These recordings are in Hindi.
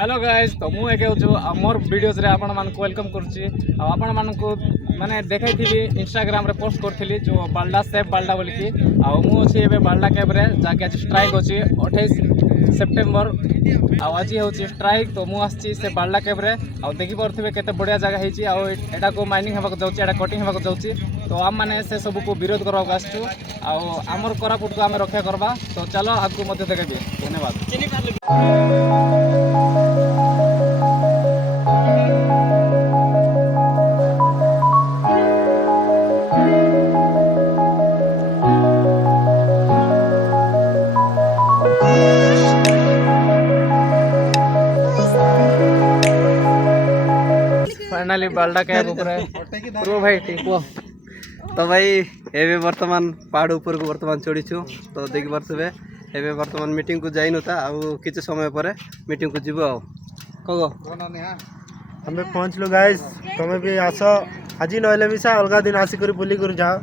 हेलो गाइज तो मुझे मोर वीडियोस रे आपण मान वेलकम करुच्ची आपण मान माने देखै थी इंस्टाग्राम रे पोस्ट करथिली जो बाल्डा सेफ बाल्डा बोल कि मु अछि एबे बाल्डा कैब रे जाके आज स्ट्राइक अछि 28 सेप्टेम्बर आज होची स्ट्राइक तो मु आछि से बाल्डा कैब रे देखि परथिबे केते बढ़िया जगह हेची एटा को माइनिंग हेबा को जाउची एटा कटिंग हेबा को जाउची तो आम माने से सब को विरोध करबा को आछू आमर कोरापुट को आमे रक्षा करबा तो चलो आपको मध्य देखेबी धन्यवाद। फाइनाली बाल्डा कैब ऊपर प्रो भाई ठीक हो तो भाई एबे वर्तमान पहाड़ ऊपर को वर्तमान चढ़ीछु तो देखि परथबे एबे वर्तमान मीटिंग को जाइनु था आ किछ समय पर मीटिंग को जीवो कगो हमें पहुँचलु गाइस तुम्हें भी आस आज नहले मिसा अलग दिन आसिक बुली कर जाओ।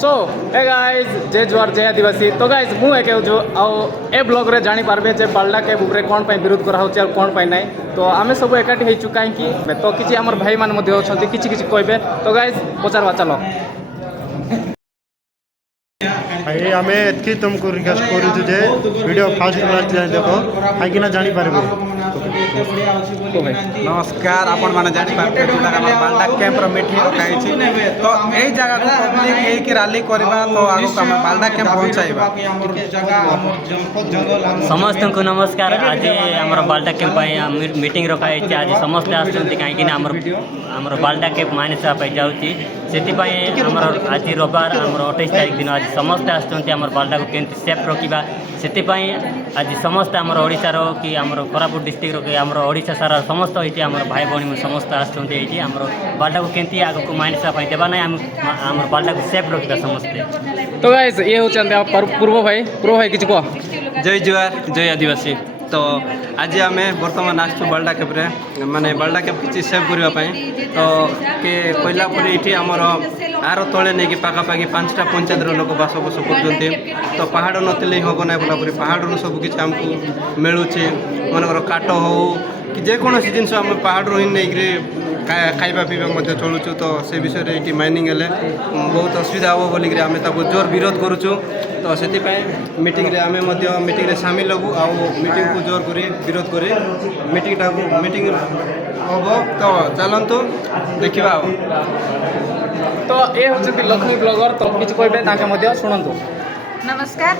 सो हे गाइज जय जुआर जय आदिवासी तो गाइज मुझे कहूँ ए ब्लॉग रे जानी पारबे जे बाल्डा कैब ऊपर कौन पाई विरोध करा होची और कौन पाई नहीं तो आमे सब एकाठी हेचु कहीं तो किसी आमर भाई मान मध्य अछंती किछि किछि कहबे तो गाइज पचारवा चलो भाई हमें एतकी तुमको रिक्वेस्ट करू जे वीडियो फास्ट लास्ट जाए देखो कहीं ना जानी पारबे। नमस्कार आपण माने जानि पारबे जोटा हमर बाल्डा कैंप रो मीटिंग रखाई छी तो एई जगह को पब्लिक एई के रैली करबा तो आगु हम बाल्डा कैंप पहुंचाइबा समस्त को नमस्कार। आज हमर बाल्डा कैंप मीटिंग रखाई छी आज समस्त आछंती काहे कि हमर बाल्डा कैंप माने सा पाई जाउची सेति पई हमर आज रविवार हमर 28 तारिख दिन आज समस्त आछंती हमर बाल्डा को केंति सेफ रखिबा सेति पई आज समस्त हमर ओडिसा रो कि हमर कोरापुट डिस्ट्रिक्ट रो कि हमर ओडिसा सारा समस्त होइती हमर भाई बहनी समस्त आछंती एठी हमर बाल्डा को केंति आगो को माने सा पाई देबा नै हमर बाल्डा को सेफ रखिबा समस्त। तो गाइस ये हो चंदे पूर्व भाई किछ को जय जुआर जय आदिवासी तो आज आम बर्तमान आसु बाल्डा कैब्रे माने बाल्डा कैब किसी सेव करने तो के कहला ये आमर आर तले नहीं कि पाखापाखि 5टा पंचायत लोक बासबस कर तो पहाड़ नथिले हम ना बोलापुरी पहाड़ सब किसी आमको मिलूँ मनकर काट हो कि जेकोसी जिन आम पहाड़ ही नहीं खाइबा पीवा चलुचु तो से विषय ये माइनिंग हेले बहुत असुविधा हम बोलिक आम जोर विरोध करुचु तो से मीटिंग रे आमे मीटिंग रे सामिल हबू आ मीटिंग को जोर करी विरोध करी मीटिंग हम तो चलतु देखा तो ये हूँ लक्ष्मी ब्लॉगर तो किसी कहते शुणु। नमस्कार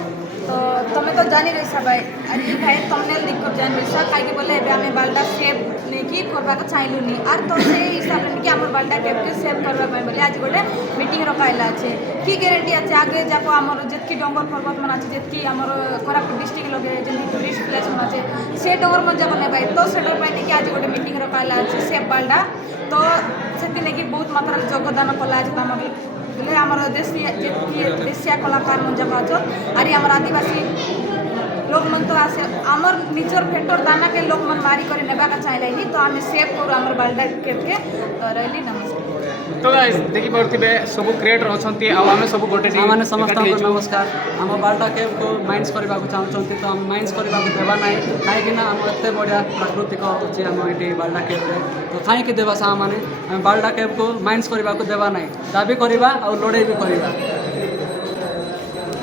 तो तुम्हें तो जानी रही सा भाई अरे भाई तुमने लिख कर जान रही सा कहीं बोले आम बाल्डा सेव नहीं करवा चाहलु नहीं और तो से हिसाब से कि आम बाल्डा कैब के सेव करवा बोले आज गोटे मीटिंग रखाइला अच्छे कि ग्यारंटी अच्छे आगे जाको आमर जितकी डंगर पर्वत मन अच्छे जितकी आमर कोरापुट डिस्ट्रिक्ट लगे जमी टूरिस्ट प्लेस मन अच्छे से डंगर मन जब नहीं भाई तो से नहीं आज गोटे मीटिंग रखाइला अच्छे सेव बाल्डा तो से बहुत मात्रा योगदान कला आज बोले आमर देशिया कलाकार मन जगह अच्छे अरे आमर आदिवासी लोक मन तो आसे आमर निजर भेटर दाना के लोक मन मारी कर नेबा का चाहले नहीं तो आमे सेव करू आमर बाल्डा कैब के तो रहली नमस्कार। तो गाइस देखि परथिबे सब क्रिएटर अछंती आ आमे सब गोटे माने समस्त नमस्कार हम बाल्डा कैब को माइंस करबा को चाहछंती तो हम माइंस करबा को देबा नै काहे कि ना हम एते बढ़िया प्राकृतिक अछि हम एटी बाल्डा कैब रे तो काहे कि देबा सा माने हम बाल्डा कैब को माइंस करबा को देबा नै दाबी करबा और लड़ाई भी करबा।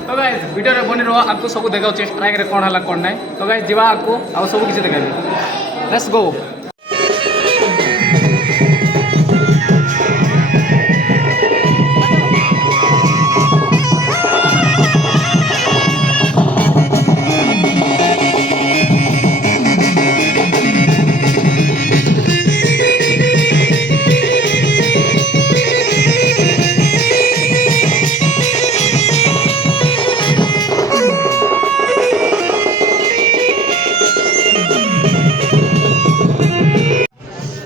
तो गाइस वीडियो रे बनि रहो आपको सब देखाउची स्ट्राइक रे कोन हला कोन नै तो गाइस जीवा आपको आ सब किछ देखाबी लेट्स गो।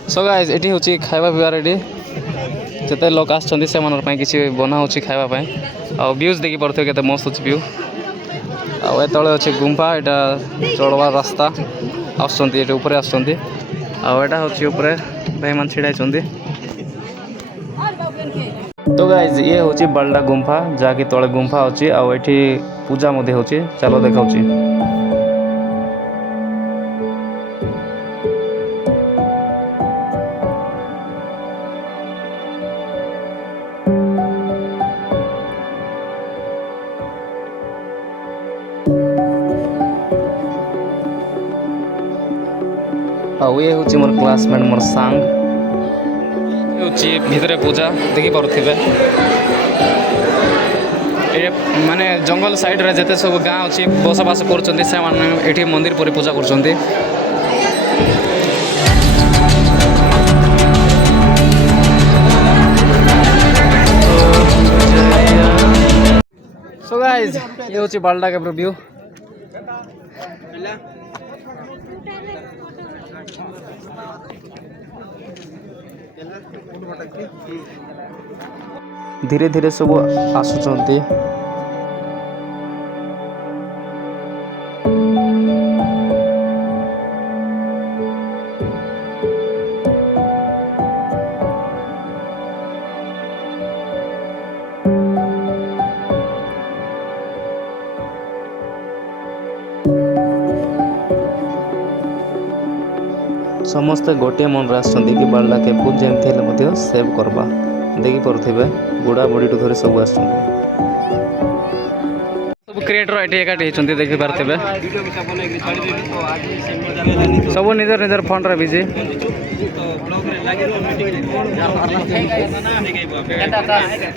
सो गाइस एटी होची खाइबा पिबा रेडी जते लोक आछंती से मनर पई किछि बना होची खाइबा पई आ व्यूज देखि परथे केते मस्त होची व्यू आ एतळे अछि गुंफा एटा चढ़वा रास्ता आछंती एटे ऊपर आछंती आ एटा होची ऊपर भाई मान छिड़ाई छंती। तो गाइस ये होची बाल्डा गुंफा जाकी तळे गुंफा होची आ एठी पूजा मध्ये होची चलो देखाउची। आउ ये हूँ मोर क्लासमेट मोर सांग भितर पूजा देखी पारे ये माने जंगल साइड रे जते सब गाँ अच्छी बसवास कर मंदिर पर पूजा कर सो गाइस ये हूँ बालडा के व्यू धीरे धीरे सब आसुचंती समस्ते गोटे मन आसछन्ती कि बालडा केबको जेमथि हेले मध्य सेव करबा देखि परुथिबे बुढ़ा बुढ़ी धरी सब आसछन्ती सब क्रिएटर एठी एकाठी हेछन्ती देखि पारथिबे सब निजर निजर फोन रे बिजी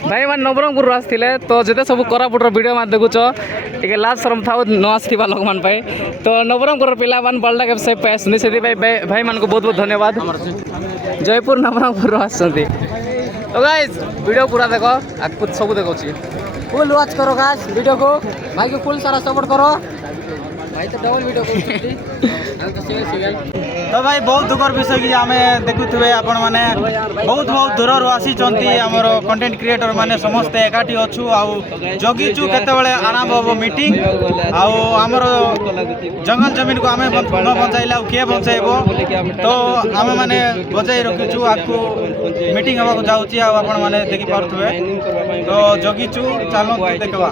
भाई मान नवरंगपुर आसथिले तो जते सब कोरापुटर वीडियो मा देखुछ टिके लाज शरम थाउ न आसथिबा लोक मान पाए तो नवरंगपुर पिला मान बालडा के से पैस नि सेति भाई मान को बहुत बहुत धन्यवाद जयपुर नवरंगपुर आसछन्ती तो गाइस वीडियो पूरा देखो आ कुछ सब देखो छी फुल वॉच करो गाइस वीडियो को भाई को फुल सारा सपोर्ट करो भाई तो डबल वीडियो करछथि तो भाई बहुत दुखर विषय कि आम देखुवे आपण मैंने बहुत बहुत दूर आसी आमर कंटेंट क्रिएटर मैंने समस्ते एकाठी अच्छु आउ जगिचु केतबेले आरंभ हम मीटिंग आमर जंगल जमीन को आम न बचाइले किए बचाइबो तो आम मैंने बचाई रखीचु आपको मीटिंग हवा जाऊँगी आपण मैंने देखि पारुथबे तो जगिचु चलो देखवा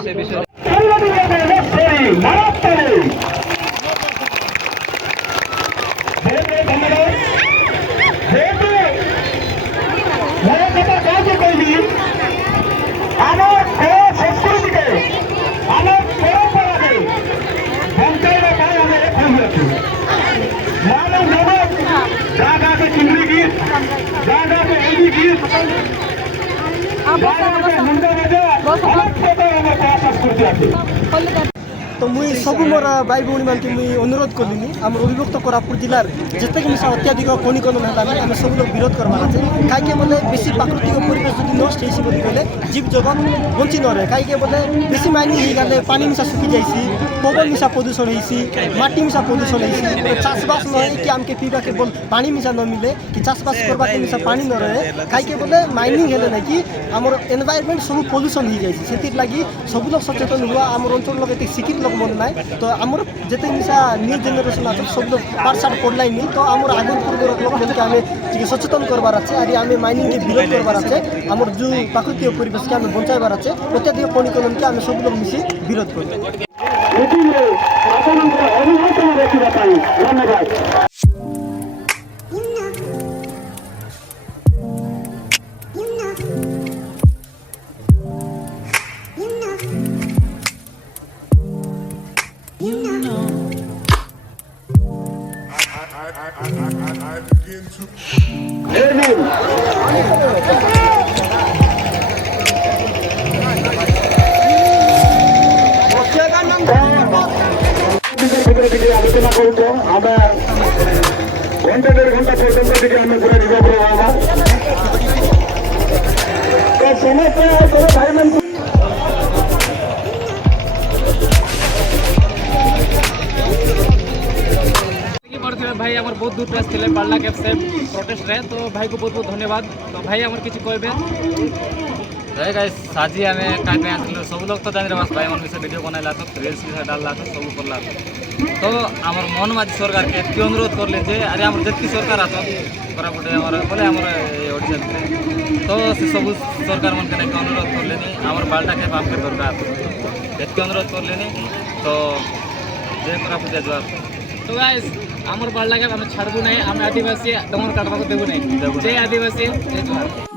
तो मुई सब मोर भाई भौणी मान के मुई अनुरोध कलिनी आम अविभक्त कोरापुट जिलार जिते मिसा अत्याधिक खनिकलन है आम सब लोग विरोध करवार अच्छे कहीं बोले बेसी प्राकृतिक परिवेश जो नष्ट होती बोले जीव जगत बंची न रहे कहीं बोले बेसी माइनिंग हो गले पानी मिसा सुखी जाइसी पवन मिसा प्रदूषण होती माटी मिसा प्रदूषण होती चाषबास न कि आमके पीवा के बोल पानी मिसा न मिले कि चाषबास करवा के मिसा पानी न रहे कहीं बोले माइनिंग हेले ना कि आम एनवायरमेंट सब प्रदूषण हो जाए से लगी सब लोग सचेतन हुआ आम अंचल लोग ये शिक्षित लोग मन ना तो आमर जिते मिसा न्यू जेनेरेशन आ सब लोग पाठ साठ पढ़लाई नहीं तो आमर आगे पूर्व लोग मिलकर आम सचेतन करवार अच्छे आदि आम माइनिंग के विरोध करवार अच्छे आमर जो प्राकृतिक परिवेश के आम बचाइबार अच्छे अत्याधिक खनिकलन के आम सब लोग मिसी विरोध कर आलोचना करूँ आम घंटे 1.5 घंटा पर्यटन आम पूरा रिजर्व रहा तो समस्त भाई मन भाई आमर बहुत दूर आसते बालडा कैब से प्रोटेस्ट रहे तो भाई को बहुत बहुत धन्यवाद तो भाई आमर किसी कहबे है गाइस साजी आमे काटे आसलो सब लोग तो जानि रमास भाई मन से वीडियो बनाइला तो रील्स भी डालला तो सब करला तो हमर मन माजी सरकार के एतकी अनुरोध करले जे अरे हमर जत्ती सरकार आतो कोरापुटे हमर बोले हमर ओडिसा तो से सब सरकार मन के अनुरोध करले नि हमर बालडा के बाप के दरकार एतकी अनुरोध करले नि तो जे कोरापुटे जवाब तो गाइस हमर बालडा के हम छाड़बू नहीं हम आदिवासी डोंगर काटबा को देबू नहीं जय आदिवासी जय जोहार